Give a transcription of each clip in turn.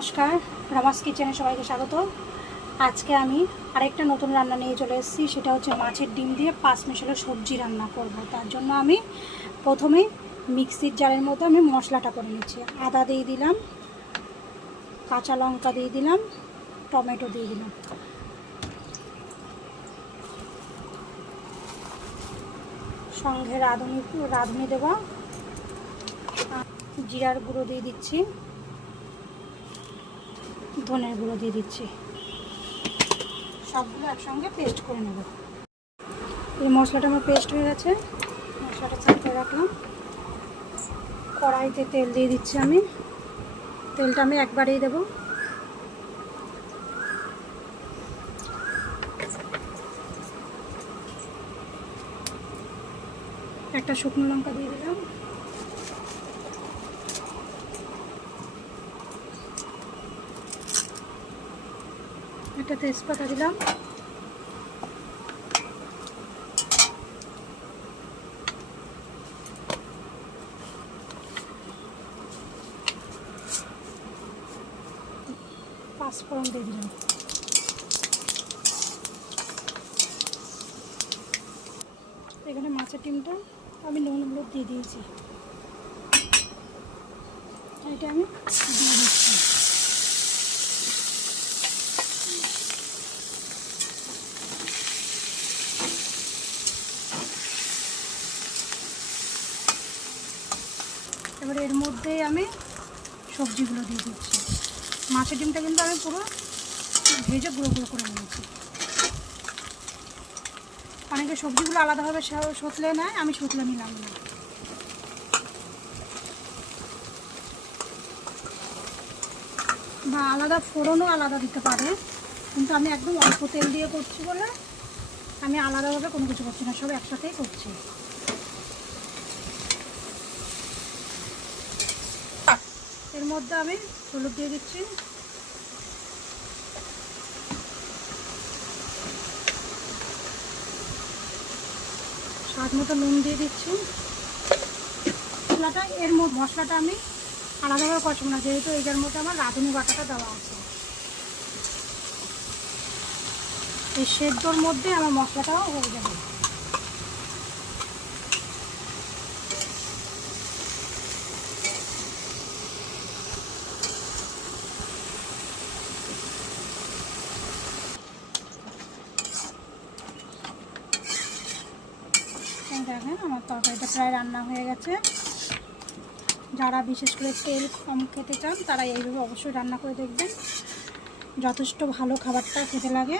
নমস্কার, রমাস কিচেনে সবাইকে স্বাগত। আজকে আমি আরেকটা নতুন রান্না নিয়ে চলে এসেছি। সেটা হচ্ছে মাছের ডিম দিয়ে পাঁচমিশালি সবজি রান্না করব। তার জন্য আমি প্রথমে মিক্সির জারের মধ্যে আমি মশলাটা করে নিচ্ছি। আদা দিয়ে দিলাম, কাঁচা লঙ্কা দিয়ে দিলাম, টমেটো দিয়ে দিলাম, সঙ্গে রাঁধুনি দেব, জিরার গুঁড়ো দিয়ে দিচ্ছি, ধনের গুঁড়ো দিয়ে দিচ্ছি। সবগুলো একসঙ্গে পেস্ট করে নেব। এই মশলাটা আমার পেস্ট হয়ে গেছে, মশলাটা সাইড করে রাখলাম। কড়াইতে তেল দিয়ে দিচ্ছি। আমি তেলটা একবারেই দেব। একটা শুকনো লঙ্কা দিয়ে দিলাম, একটা তেজপাতা দিলাম, পাঁচফোড়ন দিয়ে দিলাম। এখানে মাছের ডিমটা আমি নুন হলুদ দিয়ে দিয়েছি, এটা আমি দিয়ে দিচ্ছি। এবারে এর মধ্যে আমি সবজিগুলো দিয়ে দিচ্ছি। মাছের ডিমটা কিন্তু আমি পুরো ভেজে গুঁড়ো গুঁড়ো করে নিয়েছি। অনেকে সবজিগুলো আলাদাভাবে সতলে নেয়, আমি সতলে নিলাম না। বা আলাদা ফোড়নও আলাদা দিতে পারে, কিন্তু আমি একদম অল্প তেল দিয়ে করছি বলে আমি আলাদাভাবে কোনো কিছু করছি না, সব একসাথেই করছি। এর মধ্যে আমি হলুদ দিয়ে দিচ্ছি, স্বাদ মতো নুন দিয়ে দিচ্ছি। মশলাটা আমি আলাদাভাবে কষবো না, যেহেতু এটার মধ্যে আমার রাঁধুনি বাটাটা দেওয়া আছে। এই সেদ্ধর মধ্যে আমার মশলাটাও হয়ে যাবে। দেখেন আমার তরকারিটা প্রায় রান্না হয়ে গেছে। যারা বিশেষ করে তেল কম খেতে চান তারা এইভাবে অবশ্যই রান্না করে দেখবেন, যথেষ্ট ভালো খাবারটা খেতে লাগে।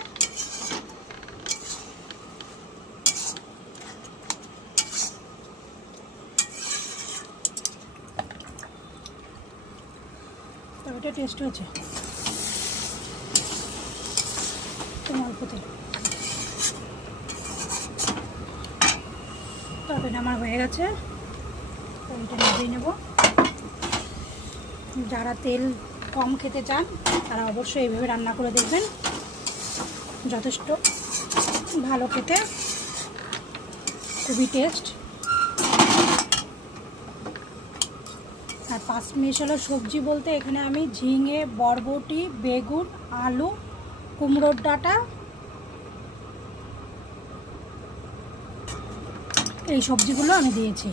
তরকারিটা টেস্ট হয়েছে, অল্প তেল। তরকারিটা আমার হয়ে গেছে, এটা নামিয়ে নেব। যারা তেল কম খেতে চান তারা অবশ্যই এইভাবে রান্না করে দেখবেন, যথেষ্ট ভালো খেতে, খুবই টেস্ট। আর পাঁচমিশালি সবজি বলতে এখানে আমি ঝিঙে, বরবটি, বেগুন, আলু, কুমড়োর ডাঁটা, এই সবজিগুলো আমি দিয়েছি।